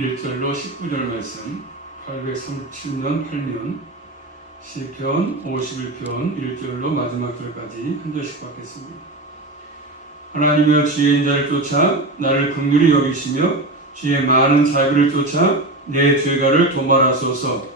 1절로 19절 말씀 837면 8면 시편 51편 1절로 마지막 절까지 한 절씩 받겠습니다. 하나님이여 주의 인자를 쫓아 나를 긍휼히 여기시며 주의 많은 자비를 쫓아 내 죄가를 도말하소서.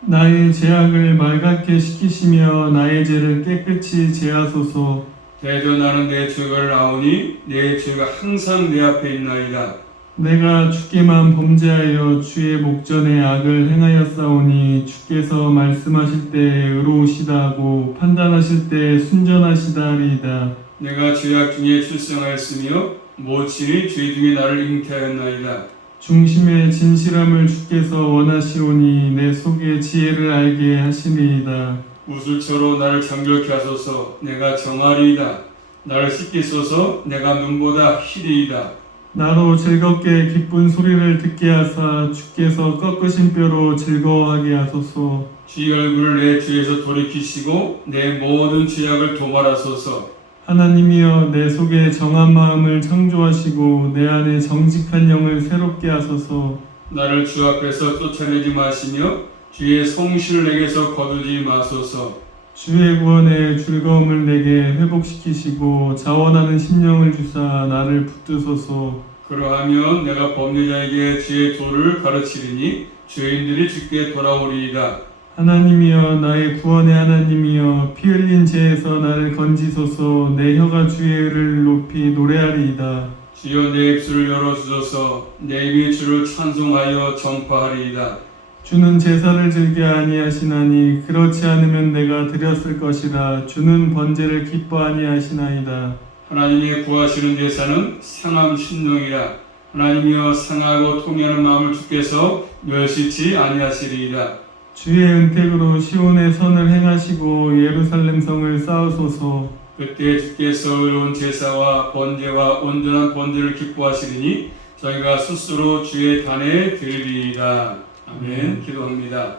나의 죄악을 말같게 시키시며 나의 죄를 깨끗이 제하소서. 대저 나는 내 죄가를 아오니 내 죄가 항상 내 앞에 있나이다. 내가 주께만 범죄하여 주의 목전에 악을 행하였사오니 주께서 말씀하실 때 의로우시다 하고 판단하실 때 순전하시다 하리이다. 내가 죄악 중에 출생하였으며 모친이 죄 중에 나를 잉태하였나이다. 중심의 진실함을 주께서 원하시오니 내 속에 지혜를 알게 하시리이다. 우술초로 나를 정결케 하소서. 내가 정하리이다. 나를 씻기소서. 내가 눈보다 희리이다. 나로 즐겁게 기쁜 소리를 듣게 하사 주께서 꺾으신 뼈로 즐거워하게 하소서. 주의 얼굴을 내 죄에서 돌이키시고 내 모든 죄악을 도말하소서. 하나님이여 내 속에 정한 마음을 창조하시고 내 안에 정직한 영을 새롭게 하소서. 나를 주 앞에서 쫓아내지 마시며 주의 성실을 내게서 거두지 마소서. 주의 구원의 즐거움을 내게 회복시키시고 자원하는 심령을 주사 나를 붙드소서. 그러하면 내가 범죄자에게 주의 도를 가르치리니 죄인들이 주께 돌아오리이다. 하나님이여 나의 구원의 하나님이여 피 흘린 죄에서 나를 건지소서. 내 혀가 주의 의를 높이 노래하리이다. 주여 내 입술을 열어주소서. 내 입이 주를 찬송하여 전파하리이다. 주는 제사를 즐겨 아니하시나니 그렇지 않으면 내가 드렸을 것이라. 주는 번제를 기뻐 아니하시나이다. 하나님의 구하시는 제사는 상함 신령이라. 하나님이여 상하고 통회하는 마음을 주께서 멸시치 아니하시리이다. 주의 은택으로 시온의 선을 행하시고 예루살렘 성을 쌓으소서. 그때 주께서 의로운 제사와 번제와 온전한 번제를 기뻐하시리니 저희가 스스로 주의 단에 드리리이다. 아멘. 기도합니다.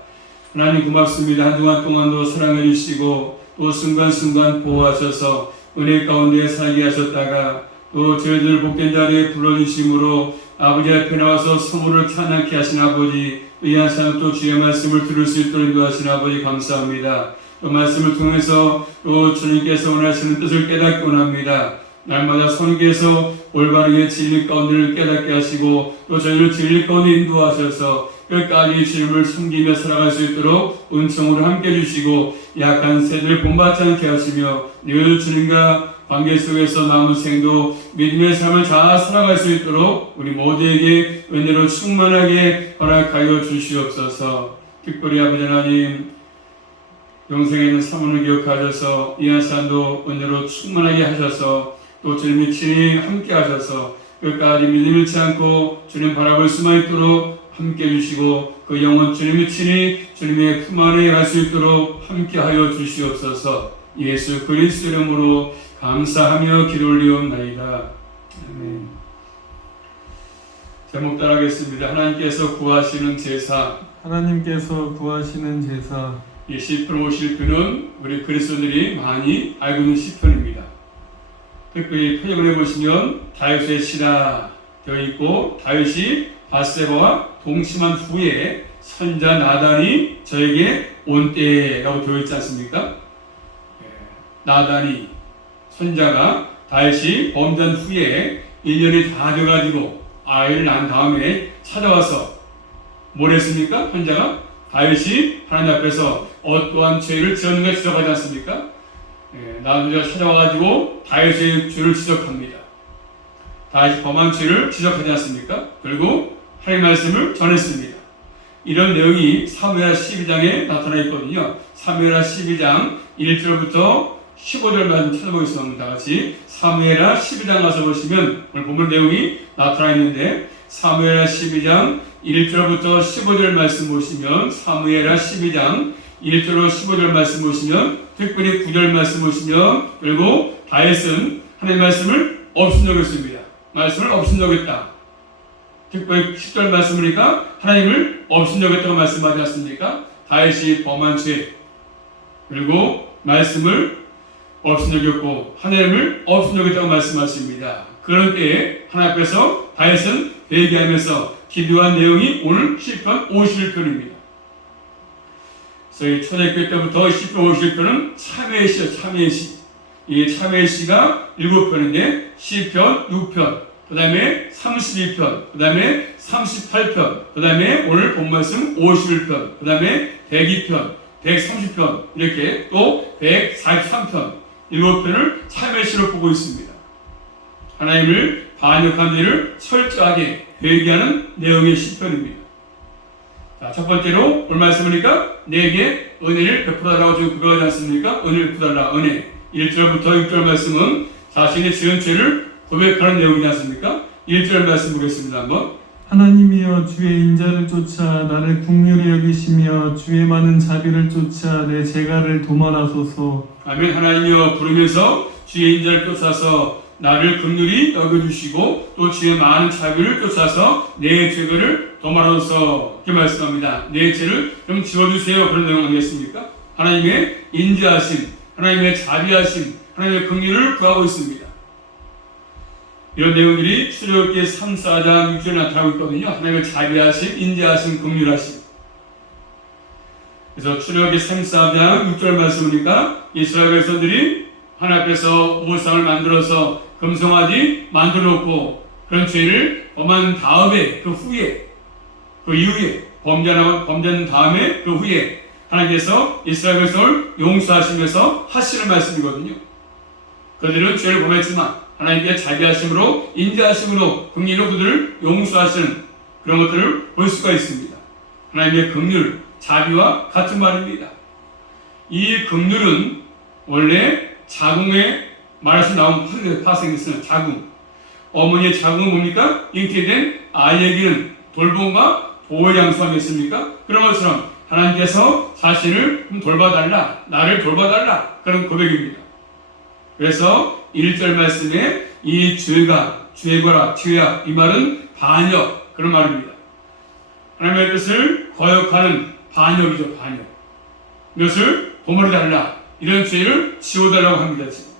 하나님 고맙습니다. 한 주간 동안도 사랑해 주시고 또 순간순간 보호하셔서 은혜 가운데 살게 하셨다가 또 저희들 복된 자리에 불러주심으로 아버지 앞에 나와서 성호를 찬양케 하신 아버지, 이 한 시간 또 주의 말씀을 들을 수 있도록 인도하신 아버지 감사합니다. 또 말씀을 통해서 또 주님께서 원하시는 뜻을 깨닫기 원합니다. 날마다 성령께서 올바르게 진리 가운데를 깨닫게 하시고 또 저희를 진리 가운데 인도하셔서 끝까지 주님을 숨기며 살아갈 수 있도록 은총으로 함께 해주시고 약한 세대를 본받지 않게 하시며 늘 주님과 관계 속에서 남은 생도 믿음의 삶을 잘 살아갈 수 있도록 우리 모두에게 은혜로 충만하게 허락하여 주시옵소서. 특별히 아버지 하나님 영생에 있는 사모를 기억하셔서 이 한 시간도 은혜로 충만하게 하셔서 또 주님이 친히 함께 하셔서 끝까지 믿음 잃지 않고 주님 바라볼 수만 있도록 함께 해주시고 그 영혼 주님이 친히 주님의 품 안에 갈 수 있도록 함께 하여 주시옵소서. 예수 그리스도 이름으로 감사하며 기도 올리옵나이다. 아멘. 제목 따라하겠습니다. 하나님께서 구하시는 제사. 하나님께서 구하시는 제사. 이 시편 51편은 우리 그리스도인들이 많이 알고 있는 시편입니다. 특별히 표현을 해보시면 다윗의 시라 되어 있고 다윗이 밧세바와 동침한 후에 선자 나단이 저에게 온 때라고 되어 있지 않습니까? 나단이 선자가 다윗이 범죄한 후에 1년이 다 돼가지고 아이를 낳은 다음에 찾아와서 뭘 했습니까? 선자가 다윗이 하나님 앞에서 어떠한 죄를 지었는가 지적하지 않습니까? 나단이가 찾아와가지고 다윗의 죄를 지적합니다. 다윗이 범한 죄를 지적하지 않습니까? 그리고 하나님의 말씀을 전했습니다. 이런 내용이 사무엘하 12장에 나타나 있거든요. 사무엘하 12장 1절부터 15절 말씀 찾아보겠습니다. 같이 사무엘하 12장 가서 보시면 오늘 본문 내용이 나타나 있는데 사무엘하 12장 1절부터 15절 말씀 보시면 사무엘하 12장 1절로 15절 말씀 보시면 특별히 9절 말씀 보시면 그리고 다윗은 하나님의 말씀을 업신여겼습니다. 말씀을 업신여겼다. 특별히 10절 말씀이니까 하나님을 업신여겼다고 말씀하지 않습니까? 다윗이 범한 죄 그리고 말씀을 업신여겼고 하나님을 업신여겼다고 말씀하십니다. 그런 때에 하나님 앞에서 다윗은 회개하면서 기도한 내용이 오늘 시편 51편입니다. 저희 초대교회 때부터 시편 51편은 참회의 시죠. 참회의 시. 이 참회의 시가 7편인데 시편 6편, 그 다음에 32편, 그 다음에 38편, 그 다음에 오늘 본 말씀 51편, 그 다음에 102편, 130편, 이렇게 또 143편, 7편을 참회의 시로 보고 있습니다. 하나님을 반역한 죄를 철저하게 회개하는 내용의 시편입니다. 자, 첫 번째로 오늘 말씀이니까 내게 은혜를 베풀어달라고 지금 그거하지 않습니까? 은혜를 베풀어달라, 은혜. 1절부터 6절 말씀은 자신의 지은 죄를 고백하는 내용이지 않습니까? 1절 말씀 보겠습니다. 한번. 하나님이여 주의 인자를 쫓아 나를 긍휼히 여기시며 주의 많은 자비를 쫓아 내 재갈을 도말하소서. 아멘. 하나님이여 부르면서 주의 인자를 쫓아서 나를 긍휼히 여겨주시고 또 주의 많은 자비를 쫓아서 내 죄를 도말하소서. 이렇게 말씀합니다. 내 죄를 좀 지워주세요. 그런 내용 아니겠습니까? 하나님의 인자하심, 하나님의 자비하심, 하나님의 긍휼을 구하고 있습니다. 이런 내용들이 출애굽기 3, 4장 6절에 나타나고 있거든요. 하나님의 자비하심, 인자하심, 긍휼하심. 그래서 출애굽기 3, 4장 6절 말씀이니까 이스라엘 백성들이 하나님 앞에서 우상을 만들어서 금송아지 만들어 놓고 그런 죄를 범한 다음에 그 이후에 범죄한 다음에 그 후에 하나님께서 이스라엘 백성을 용서하시면서 하시는 말씀이거든요. 그들은 죄를 범했지만 하나님께 자비하심으로 인자하심으로 긍휼로 그들을 용서하시는 그런 것들을 볼 수가 있습니다. 하나님의 긍휼, 자비와 같은 말입니다. 이 긍휼은 원래 자궁에 말에서 나온 파생됐어요. 자궁. 어머니의 자궁은 뭡니까? 잉태된 아이에게는 돌봄과 보호의 양수 아니겠습니까? 그런 것처럼 하나님께서 자신을 돌봐달라, 나를 돌봐달라, 그런 고백입니다. 그래서 1절 말씀에 이 죄가, 죄악, 이 말은 반역, 그런 말입니다. 하나님의 뜻을 거역하는 반역이죠, 반역. 이것을 도말해달라, 이런 죄를 지워달라고 합니다, 지금.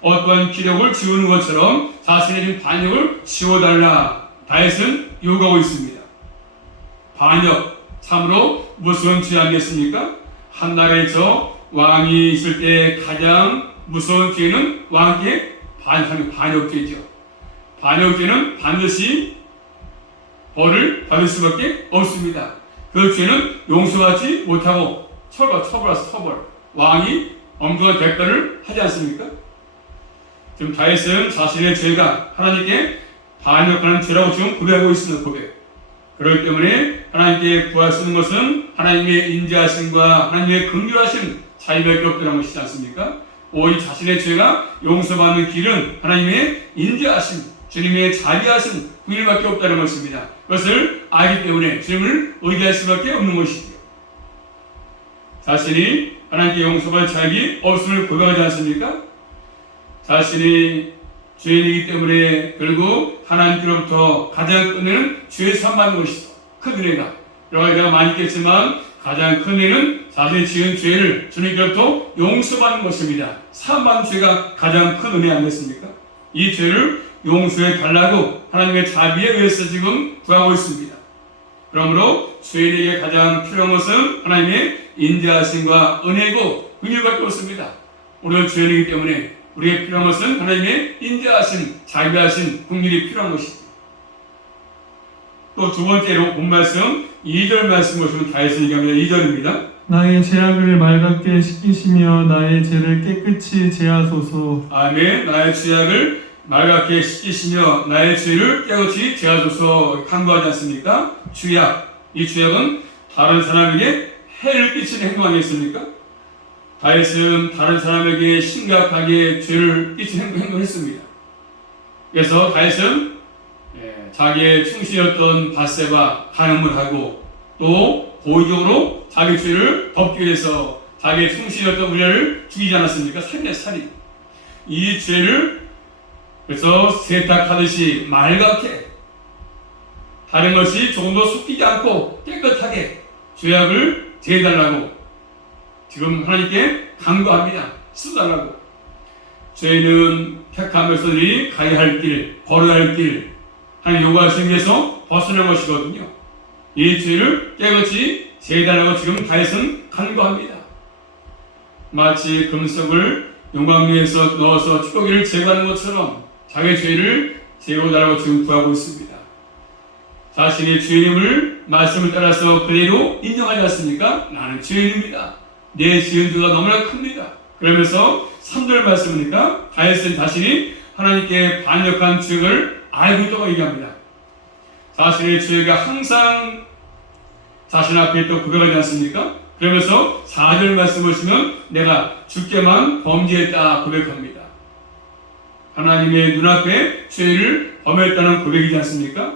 어떤 기력을 지우는 것처럼 자신의 지금 반역을 지워달라, 다윗은 요구하고 있습니다. 반역, 참으로 무서운 죄 아니겠습니까? 한 나라에 저 왕이 있을 때 가장 무서운 죄는 왕에게 반하는 반역죄죠. 반역죄는 반드시 벌을 받을 수밖에 없습니다. 그 죄는 용서하지 못하고 처벌. 왕이 엄중한 대가를 하지 않습니까? 지금 다윗은 자신의 죄가 하나님께 반역하는 죄라고 지금 고백하고 있습니다. 고백. 그렇기 때문에 하나님께 구할 수 있는 것은 하나님의 인자하심과 하나님의 긍휼하심 자비밖에 없다는 것이지 않습니까? 오직 자신의 죄가 용서받는 길은 하나님의 인자하심, 주님의 자비하심, 긍휼밖에 없다는 것입니다. 그것을 알기 때문에 주님을 의지할 수밖에 없는 것이죠. 자신이 하나님께 용서받을 자격이 없음을 고백하지 않습니까? 자신이 죄인이기 때문에 결국 하나님께로부터 가장 큰 은혜는 죄 사함받는 것이죠. 큰 은혜가. 여러 가지가 많이 있겠지만 가장 큰 은혜는 자신이 지은 죄를 주님께로부터 용서받는 것입니다. 사함받는 죄가 가장 큰 은혜 아니겠습니까? 이 죄를 용서해 달라고 하나님의 자비에 의해서 지금 구하고 있습니다. 그러므로 죄인에게 가장 필요한 것은 하나님의 인자하심과 은혜고 긍휼밖에 없습니다. 우리는 죄인이기 때문에 우리에게 필요한 것은 하나님의 인자하심, 자비하심, 긍휼이 필요한 것입니다. 또 두 번째로 본 말씀 2절 말씀 보시면 다윗이 얘기합니다. 2절입니다. 나의 죄악을 맑게 씻기시며 나의 죄를 깨끗이 제하소서. 아멘. 나의 죄악을 맑게 씻기시며 나의 죄를 깨끗이 제하소서 간구하지 않습니까? 죄악. 이 죄악은 다른 사람에게 해를 끼치는 행동 아니겠습니까? 다윗은 다른 사람에게 심각하게 죄를 끼치는 행동을 했습니다. 그래서 다윗은 자기의 충신이었던 밧세바 간음을 하고 또 고의적으로 자기 죄를 덮기 위해서 자기의 충신이었던 우리아를 죽이지 않았습니까? 살인. 이 죄를 그래서 세탁하듯이 맑게 다른 것이 조금도 섞이지 않고 깨끗하게 죄악을 제해달라고 지금 하나님께 간구합니다. 씻어달라고. 죄는 택한 백성들이 가야 할 길, 걸어야 할 길, 하나님 요구하시는 데서 벗어난 것이거든요. 이 죄를 깨끗이 제해달라고 지금 다윗은 간구합니다. 마치 금속을 용광로에서 넣어서 찌꺼기를 제거하는 것처럼 자기의 죄를 제거달라고 지금 구하고 있습니다. 자신의 죄인임을 말씀을 따라서 그대로 인정하지 않습니까? 나는 죄인입니다. 내 지은 죄가 너무나 큽니다. 그러면서 3절 말씀이니까 다윗은 자신이 하나님께 반역한 죄를 알고 있다고 얘기합니다. 자신의 죄가 항상 자신 앞에 또 고백하지 않습니까? 그러면서 4절 말씀 보시면 내가 주께만 범죄했다 고백합니다. 하나님의 눈앞에 죄를 범했다는 고백이지 않습니까?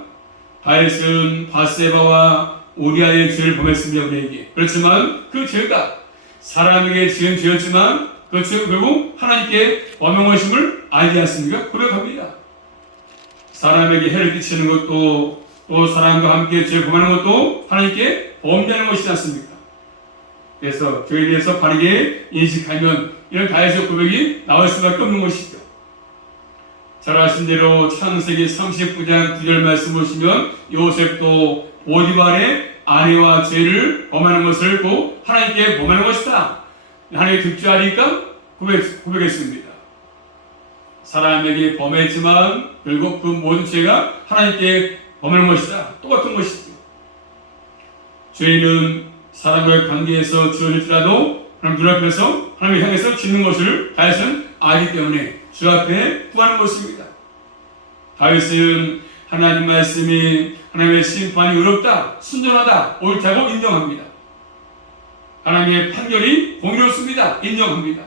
다윗은 바세바와 우리아의 죄를 범했습니다. 우리에게. 그렇지만 그 죄가 사람에게 지은 죄였지만 그 죄가 결국 하나님께 범행하심을 알지 않습니까? 고백합니다. 사람에게 해를 끼치는 것도 또 사람과 함께 죄를 범하는 것도 하나님께 범죄하는 것이지 않습니까? 그래서 죄에 대해서 바르게 인식하면 이런 다윗의 고백이 나올 수밖에 없는 것이죠. 잘 아신 대로 창세기 39장 9절 말씀 보시면 요셉도 보디발의 아내와 죄를 범하는 것을 또 하나님께 범하는 것이다. 하나님께 듣지 않으니까 고백했습니다. 사람에게 범했지만 결국 그 모든 죄가 하나님께 범하는 것이다. 똑같은 것이죠. 죄는 사람과의 관계에서 지어질지라도 하나님 눈앞에서 하나님을 향해서 짓는 것을 다윗은 알기 때문에 주 앞에 구하는 것입니다. 다윗은 하나님 말씀이 하나님의 심판이 의롭다, 순전하다, 옳다고 인정합니다. 하나님의 판결이 공의롭습니다. 인정합니다.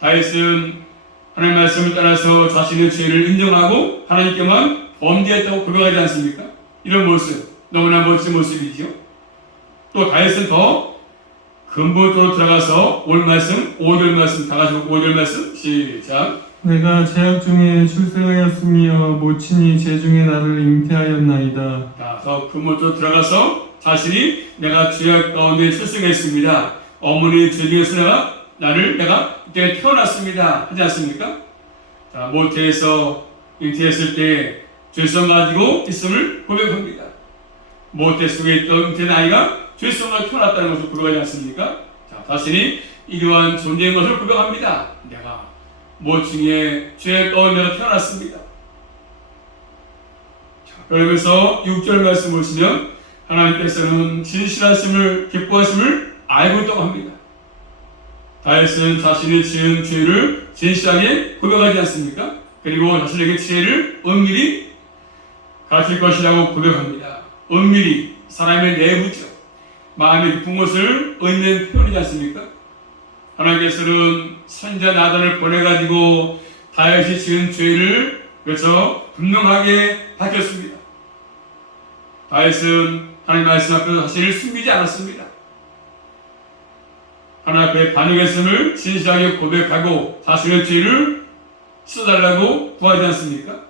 다윗은 하나님 말씀을 따라서 자신의 죄를 인정하고 하나님께만 범죄했다고 고백하지 않습니까? 이런 모습 너무나 멋진 모습이죠. 또 다윗은 더 근본적으로 들어가서 올 말씀 5절 말씀 다 가지고 5절 말씀 시작. 내가 죄악 중에 출생하였으며 모친이 죄중에 나를 잉태하였나이다. 자, 더 근본적으로 들어가서 자신이 내가 죄악 가운데 출생했습니다. 어머니 죄 중에서 내가 이때 태어났습니다. 하지 않습니까? 자, 모태에서 잉태했을 때 죄성 가지고 있음을 고백합니다. 모태 속에 있던 잉태된 아이가 죄성을 태어났다는 것을 고백하지 않습니까? 자, 자신이 이러한 존재인 것을 고백합니다. 내가 모친의 죄 가운데 내가 태어났습니다. 자, 그러면서 6절 말씀 보시면 하나님께서는 진실하심을 기뻐하심을 알고 있다고 합니다. 다윗은 자신이 지은 죄를 진실하게 고백하지 않습니까? 그리고 자신에게 죄를 은밀히 가르칠 것이라고 고백합니다. 은밀히 사람의 내부죠. 마음의 깊은 것을 의미하는 표현이지 않습니까? 하나님께서는 선지자 나단을 보내가지고 다윗이 지은 죄를 그래서 분명하게 밝혔습니다. 다윗은 하나님 말씀 앞에서 사실을 숨기지 않았습니다. 하나님 앞에 반역했음을 진실하게 고백하고 자신의 죄를 씻어달라고 구하지 않습니까?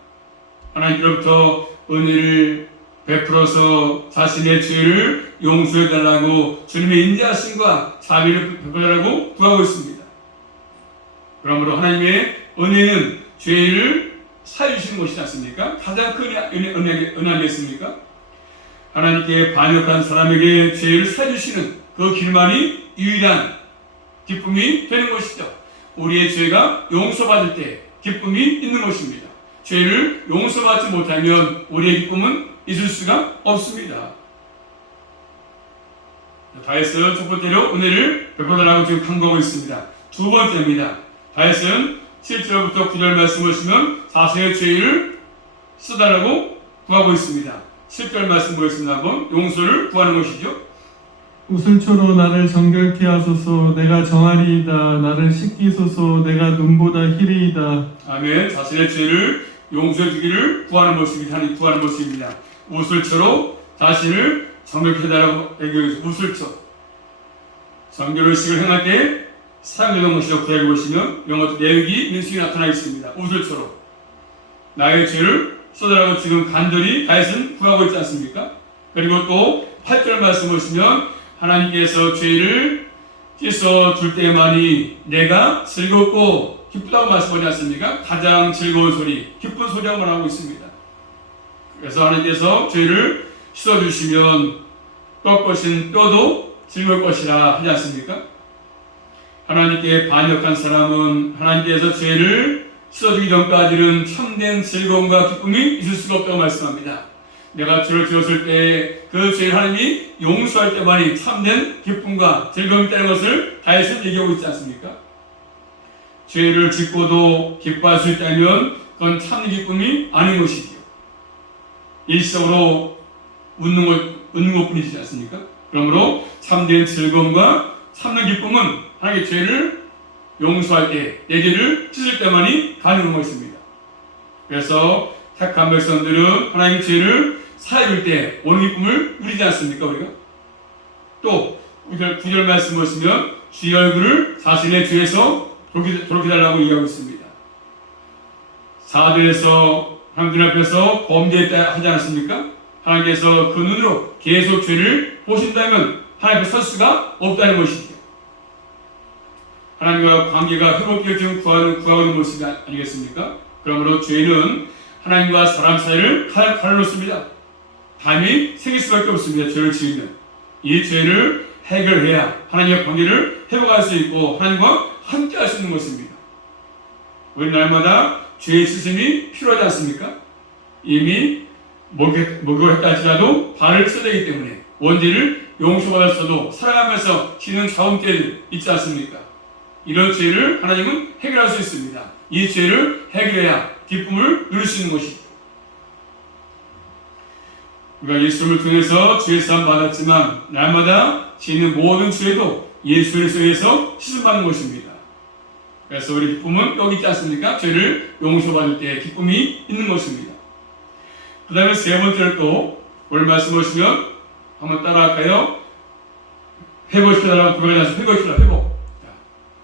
하나님께로부터 은혜를 베풀어서 자신의 죄를 용서해달라고 주님의 인자하심과 자비를 베풀어달라고 구하고 있습니다. 그러므로 하나님의 은혜는 죄를 사해주시는 것이지 않습니까? 가장 큰 은혜 아니겠습니까? 하나님께 반역한 사람에게 죄를 사해주시는 그 길만이 유일한 기쁨이 되는 것이죠. 우리의 죄가 용서받을 때 기쁨이 있는 것입니다. 죄를 용서받지 못하면 우리의 기쁨은 있을 수가 없습니다. 다윗은 첫 번째로 은혜를 베풀어달라고 지금 간구하고 있습니다. 두 번째입니다. 다윗은 7절부터 9절 말씀 보시면 자신의 죄를 써달라고 구하고 있습니다. 7절 말씀 보겠습니다. 한번 용서를 구하는 것이죠. 우슬초로 나를 정결케 하소서. 내가 정하리이다. 나를 씻기소서. 내가 눈보다 희리이다. 아멘. 자신의 죄를 용서해 주기를 구하는 모습입니다. 하나님 구하는 모습입니다. 우슬초로 자신을 정결케 해달라고 얘기해서 우슬초. 정결의식을 행할 때 사용되는 것이라고 구약에 보시면 영어 내역이 민수기 나타나 있습니다. 우슬초로 나의 죄를 쏟아라고 지금 간절히 다윗은 구하고 있지 않습니까? 그리고 또 8절 말씀 보시면 하나님께서 죄를 씻어 줄 때만이 내가 즐겁고 기쁘다고 말씀하지 않습니까? 가장 즐거운 소리, 기쁜 소리라고 말하고 있습니다. 그래서 하나님께서 죄를 씻어주시면 꺾으신 뼈도 즐거울 것이라 하지 않습니까? 하나님께 반역한 사람은 하나님께서 죄를 씻어주기 전까지는 참된 즐거움과 기쁨이 있을 수가 없다고 말씀합니다. 내가 죄를 지었을 때 그 죄를 하나님이 용서할 때만이 참된 기쁨과 즐거움이 있다는 것을 다윗은 얘기하고 있지 않습니까? 죄를 짓고도 기뻐할 수 있다면 그건 참된 기쁨이 아닌 것이지요. 일시적으로 웃는 것뿐이지 않습니까? 그러므로 참된 즐거움과 참된 기쁨은 하나님의 죄를 용서할 때, 내 죄를 씻을 때만이 가능한 것입니다. 그래서 택한 백성들은 하나님의 죄를 사해줄 때 오는 기쁨을 누리지 않습니까, 우리가? 또 9절 말씀 보시면 주의 얼굴을 자신의 죄에서 돌이켜달라고 얘기하고 있습니다. 4절에서 하나님 앞에서 범죄했다 하지 않았습니까? 하나님께서 그 눈으로 계속 죄를 보신다면 하나님 앞에 설 수가 없다는 것이죠. 하나님과 관계가 회복되길 지금 구하는 모습이 아니겠습니까? 그러므로 죄는 하나님과 사람 사이를 가로놓습니다. 담이 생길 수밖에 없습니다. 죄를 지으면. 이 죄를 해결해야 하나님과 관계를 회복할 수 있고 하나님과 함께 할 수 있는 것입니다. 우리 날마다 죄의 씻음이 필요하지 않습니까? 이미 목욕했다 할지라도 발을 씻어내기 때문에 원죄를 용서받았어도 살아가면서 지는 자원죄들 있지 않습니까? 이런 죄를 하나님은 해결할 수 있습니다. 이 죄를 해결해야 기쁨을 누릴 수 있는 것이죠. 우리가 예수님을 통해서 죄의 사함 받았지만 날마다 지는 모든 죄도 예수 그리스도에서 씻음받는 것입니다. 그래서 우리 기쁨은 여기 있지 않습니까? 죄를 용서받을 때 기쁨이 있는 것입니다. 그 다음에 세 번째로 또 오늘 말씀 보시면 한번 따라할까요? 회복시켜달라고 구별하지 않습니까? 회복.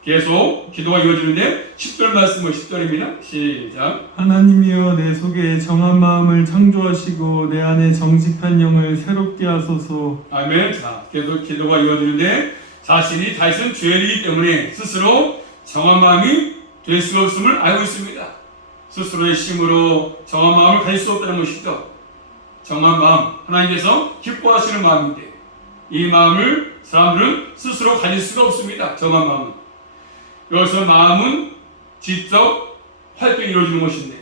계속 기도가 이루어지는데 10절 말씀은 10절입니다. 시작. 하나님이여 내 속에 정한 마음을 창조하시고 내 안에 정직한 영을 새롭게 하소서. 아멘. 자, 계속 기도가 이루어지는데 자신이 다윗은 죄인이기 때문에 스스로 정한 마음이 될 수 없음을 알고 있습니다. 스스로의 힘으로 정한 마음을 가질 수 없다는 것이죠. 정한 마음, 하나님께서 기뻐하시는 마음인데 이 마음을 사람들은 스스로 가질 수가 없습니다. 정한 마음은. 여기서 마음은 지적 활동이 이루어지는 것인데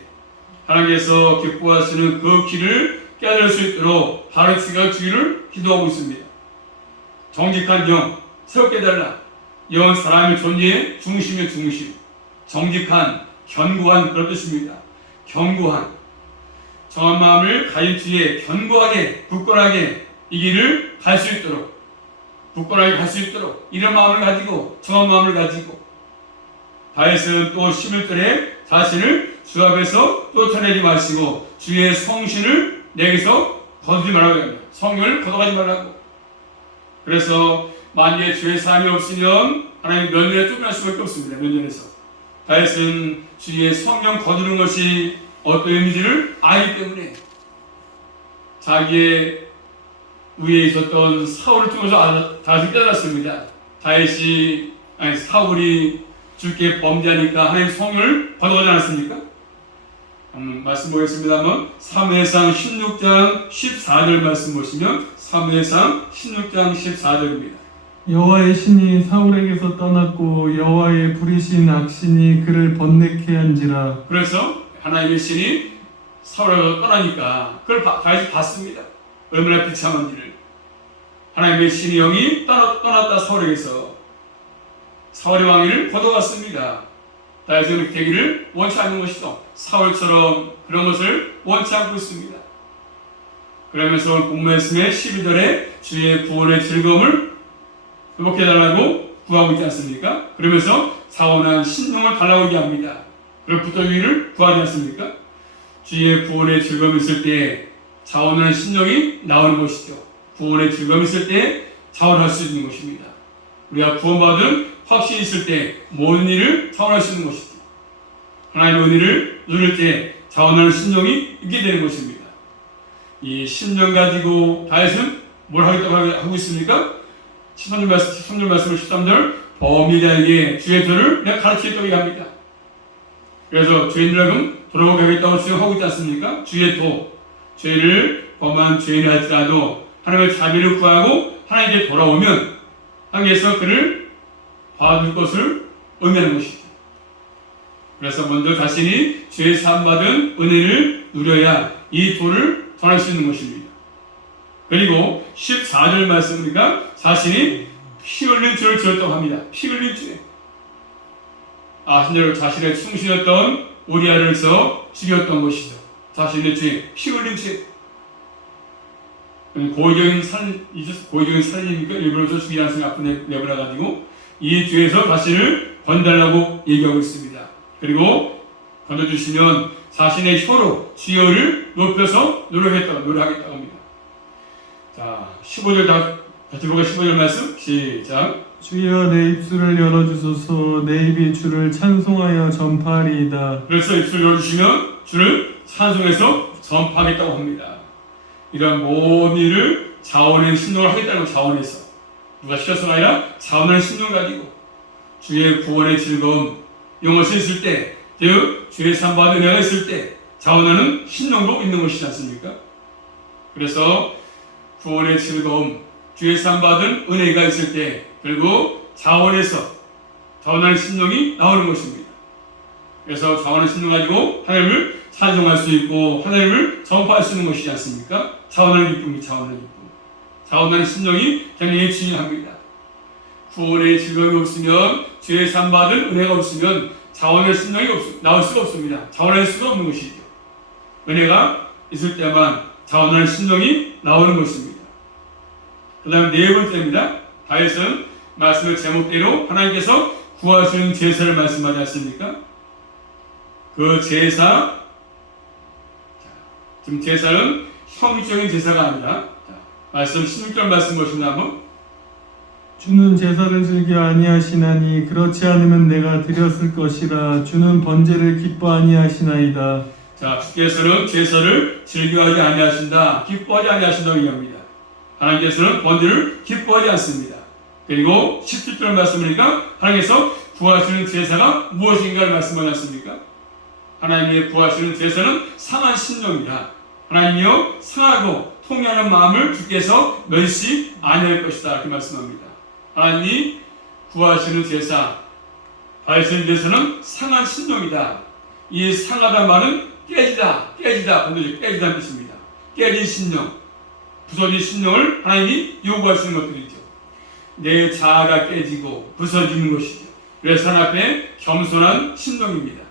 하나님께서 기뻐하시는 그 길을 깨달을 수 있도록 가르치가 주기를 기도하고 있습니다. 정직한 영, 새롭게 해달라. 영은 사람의 존재의 중심의 중심. 정직한, 견고한 그런 뜻입니다. 견고한. 정한 마음을 가진 뒤에 견고하게, 굳건하게 이 길을 갈 수 있도록 굳건하게 갈 수 있도록 이런 마음을 가지고 정한 마음을 가지고 다윗은 또 11절에 자신을 주 앞에서 쫓아내지 마시고 주의 성신을 내게서 거두지 말라고 합니다. 성령을 걷어가지 말라고. 그래서 만약에 주의 사함이 없으면 하나님 면전에 쫓겨날 수밖에 없습니다. 면전에서. 다윗은 주의 성령 거두는 것이 어떤 의미인지를 알기 때문에 자기의 위에 있었던 사울을 통해서 다윗이 깨달았습니다. 사울이 주께 범죄하니까 하나님 성령을 받아가지 않았습니까? 말씀 보겠습니다만 사무엘상 16장 14절 말씀 보시면 사무엘상 16장 14절입니다. 여호와의 신이 사울에게서 떠났고 여호와의 부리신 악신이 그를 번뇌케 한지라. 그래서 하나님의 신이 사울에게서 떠나니까 그걸 다윗이 봤습니다. 얼마나 비참한지를. 하나님의 신의 영이 떠났다 사울에게서 사울의 왕위를 거둬갔습니다. 다윗은 되기를 원치 않는 것이죠. 사울처럼 그런 것을 원치 않고 있습니다. 그러면서 오늘 본문 말씀의 12절에 주의 구원의 즐거움을 회복해달라고 구하고 있지 않습니까? 그러면서 사원한 신령을 달라고 얘기합니다. 그럼 붙들기를 구하지 않습니까? 주의 구원의 즐거움이 있을 때 자원하는 신령이 나오는 것이죠. 구원의 즐거움이 있을 때 자원할 수 있는 것입니다. 우리가 구원받은 확신이 있을 때 모든 일을 자원할 수 있는 것이죠. 하나님의 은혜를 누릴 때 자원하는 신령이 있게 되는 것입니다. 이 신령 가지고 다윗은 뭘 하겠다고 하고 있습니까? 13절 말씀을 13절 범죄자에게 주의 도를 내가 가르치겠다고 얘기합니다. 그래서 죄인들에게 돌아오게 하겠다고 지금 하고 있지 않습니까? 주의 도, 죄를 범한 죄인이 할지라도 하나님의 자비를 구하고 하나님께 돌아오면 하나님께서 그를 봐줄 것을 의미하는 것이죠. 그래서 먼저 자신이 죄 사함받은 은혜를 누려야 이 도를 전할 수 있는 것입니다. 그리고 14절 말씀입니다. 자신이 피 흘린 죄를 지었다고 합니다. 피 흘린 죄. 아신대로 자신의 충신이었던 우리아를서 죽였던 것이죠. 자신의 죄, 피 흘린 죄. 고의적인 살인입니까? 일부러 죽이라는 생각 앞에 내버려가지고 이 죄에서 자신을 건달라고 얘기하고 있습니다. 그리고 건져주시면 자신의 혀로 주여를 높여서 노래하겠다고 합니다. 자, 15절 같이 보고 15절 말씀 시작. 주여 내 입술을 열어주소서. 내 입이 주를 찬송하여 전파하리이다. 그래서 입술을 열어주시면 주를 찬송해서 전파하겠다고 합니다. 이런 모든 일을 자원의 신용을 하겠다는 자원에서 누가 시켜서가 아니라 자원의 신용을 가지고 주의 구원의 즐거움 이런 것이 있을 때, 즉 주의 삼바의 은혜가 있을 때 자원하는 신용도 있는 것이지 않습니까? 그래서 구원의 즐거움, 주의 삼받은 은혜가 있을 때 결국 자원에서 자원하는 신용이 나오는 것입니다. 그래서 자원의 신용 가지고 하나님을 찬송할 수 있고 하나님을 전파할 수 있는 것이지 않습니까? 자원하는 기쁨이 자원하는 기쁨. 자원하는 신용이 굉장히 중요합니다. 구원의 즐거움이 없으면 죄의 삼받은 은혜가 없으면 자원의 신용이 나올 수가 없습니다. 자원할 수가 없는 것이죠. 은혜가 있을 때만 자원하는 신용이 나오는 것입니다. 그 다음에 네 번째입니다. 다윗은 말씀의 제목대로 하나님께서 구하시는 제사를 말씀하지 않습니까? 그 제사, 지금 제사는 형식적인 제사가 아니라 말씀 16절 말씀 보시면 한번 주는 제사를 즐겨 아니하시나니 그렇지 않으면 내가 드렸을 것이라. 주는 번제를 기뻐 아니하시나이다. 자, 주께서는 제사를 즐겨하지 아니하신다, 기뻐하지 아니하신다고 얘기합니다. 하나님께서는 번제를 기뻐하지 않습니다. 그리고 17절 말씀이니까 하나님께서 구하시는 제사가 무엇인가를 말씀하지 않습니까? 하나님의 구하시는 제사는 상한 심령이라 하나님이여 상하고 통회하는 마음을 주께서 멸시 아니할 것이다 이렇게 말씀합니다. 하나님이 구하시는 제사, 다윗의 제사는 상한 심령이다. 이 상하다는 말은 깨지다는 뜻입니다. 깨진 심령, 부서진 심령을 하나님이 요구하시는 것들이죠. 내 자아가 깨지고 부서지는 것이죠. 그래서 하나님 앞에 겸손한 심령입니다.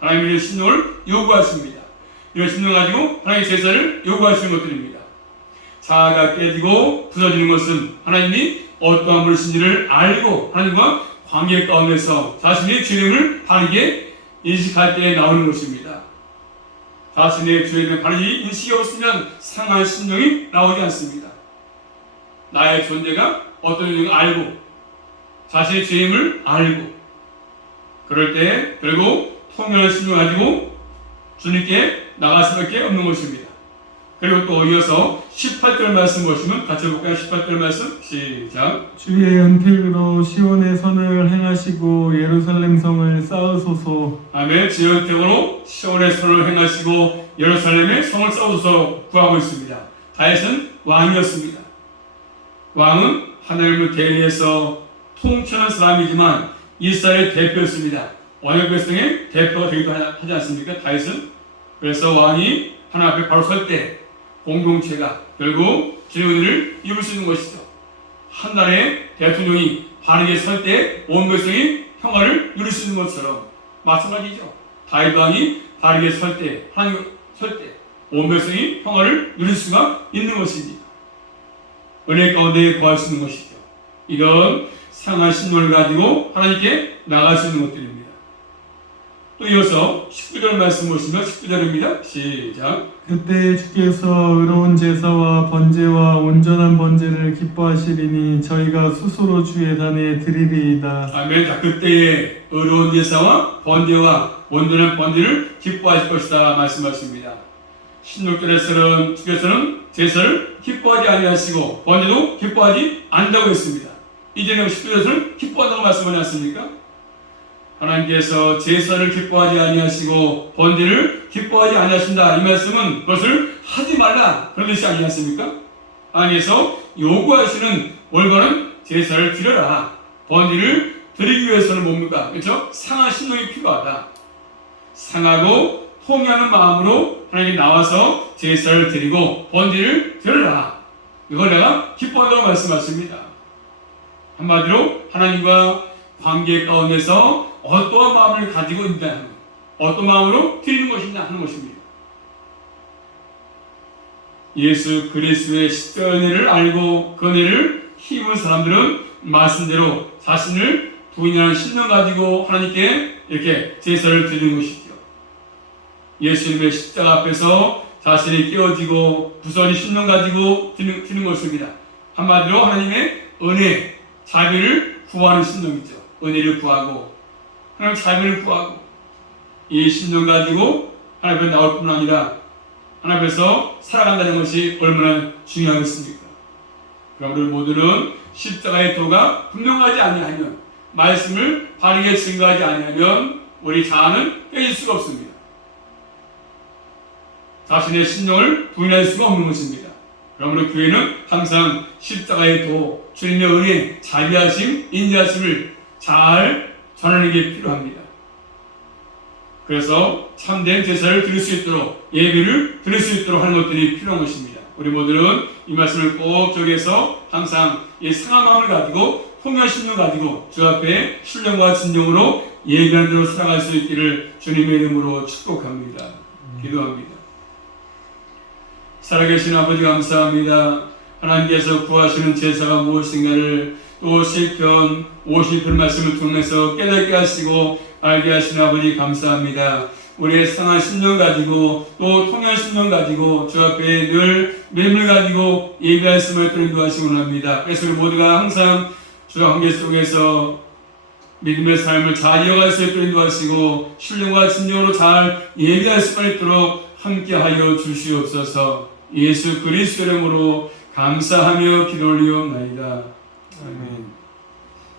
하나님의 심령을 요구하십니다. 이런 심령 가지고 하나님의 제사를 요구하시는 것들입니다. 자아가 깨지고 부서지는 것은 하나님이 어떠한 분이신지를 알고 하나님과 관계 가운데서 자신의 죄임을 바르게 인식할 때 나오는 것입니다. 자신의 죄임을 바르게 인식이 없으면 상한 심령이 나오지 않습니다. 나의 존재가 어떤 존재인가 알고 자신의 죄임을 알고 그럴 때 결국 통연한 심령을 가지고 주님께 나갈 수밖에 없는 것입니다. 그리고 또 이어서 18절 말씀 보시면 같이 볼까요? 18절 말씀 시작. 주의 은택으로 시온의 선을 행하시고 예루살렘 성을 쌓으소서. 아멘. 주의 은택으로 시온의 선을 행하시고 예루살렘의 성을 쌓으소서 구하고 있습니다. 다윗은 왕이었습니다. 왕은 하나님을 대리해서 통치하는 사람이지만 이스라엘의 대표였습니다. 언약 백성의 대표가 되기도 하지 않습니까? 다윗은. 그래서 왕이 하나님 앞에 바로 설 때 공동체가 결국 주의 은혜를 입을 수 있는 것이죠. 한 나라의 대통령이 바르게 설 때 온 백성이 평화를 누릴 수 있는 것처럼 마찬가지죠. 다윗 왕이 바르게 설 때, 하나님 설 때 온 백성이 평화를 누릴 수가 있는 것입니다. 은혜 가운데 거할 수 있는 것이죠. 이런 상한 신분을 가지고 하나님께 나갈 수 있는 것들입니다. 또 이어서 19절 말씀 보시면 19절입니다. 시작. 그때 주께서 의로운 제사와 번제와 온전한 번제를 기뻐하시리니 저희가 스스로 주의 단에 드리리이다. 아멘. 자, 그때에 의로운 제사와 번제와 온전한 번제를 기뻐하실 것이다 말씀하십니다. 16절에서는 주께서는 제사를 기뻐하지 아니하시고 번제도 기뻐하지 않는다고 했습니다. 이제는 19절에서는 기뻐한다고 말씀하지 않습니까? 하나님께서 제사를 기뻐하지 아니하시고 번제를 기뻐하지 아니하신다. 이 말씀은 그것을 하지 말라 그런 뜻이 아니지 않습니까? 하나님께서 요구하시는 올바른 제사를 드려라. 번제를 드리기 위해서는 뭡니까? 그렇죠? 상한 신령이 필요하다. 상하고 통회하는 마음으로 하나님께 나와서 제사를 드리고 번제를 드려라. 이걸 내가 기뻐한다고 말씀하십니다. 한마디로 하나님과 관계 가운데서 어떠한 마음을 가지고 있냐, 어떤 마음으로 드리는 것이냐 하는 것입니다. 예수 그리스도의 십자가 은혜를 알고 그 은혜를 힘입은 사람들은 말씀대로 자신을 부인하는 신령 가지고 하나님께 이렇게 제사를 드리는 것이죠. 예수님의 십자가 앞에서 자신이 깨어지고 부서진 신령 가지고 드리는 것입니다. 한마디로 하나님의 은혜, 자비를 구하는 신령이죠. 은혜를 구하고 하나님 자비를 구하고 이 신령 가지고 하나님 앞에 나올 뿐 아니라 하나님 앞에서 살아간다는 것이 얼마나 중요하겠습니까? 그럼 우리 모두는 십자가의 도가 분명하지 아니하면, 말씀을 바르게 증거하지 아니하면 우리 자아는 깨질 수가 없습니다. 자신의 신령을 부인할 수가 없는 것입니다. 그러므로 교회는 항상 십자가의 도, 주님의 은혜, 자비하심, 인자하심을 잘 전하는 게 필요합니다. 그래서 참된 제사를 드릴 수 있도록, 예배를 드릴 수 있도록 하는 것들이 필요한 것입니다. 우리 모두는 이 말씀을 꼭 기억해서 항상 이 상한 마음을 가지고 통회한 심령을 가지고 주 앞에 신령과 진정으로 예배하는 대로 살아갈 수 있기를 주님의 이름으로 축복합니다. 기도합니다. 살아계신 아버지 감사합니다. 하나님께서 구하시는 제사가 무엇인가를 또 시편 50편 말씀을 통해서 깨닫게 하시고 알게 하시는 아버지 감사합니다. 우리의 상한 심령 가지고 또 통한 심령 가지고 주 앞에 늘 믿음을 가지고 예배할 수만 있도록 인도하시기 원합니다. 그래서 우리 모두가 항상 주의 관계 속에서 믿음의 삶을 잘 이어갈 수 있도록 인도하시고 신령과 진정으로 잘 예배할 수만 있도록 함께하여 주시옵소서. 예수 그리스도 이름으로 감사하며 기도 올리옵나이다. 아멘.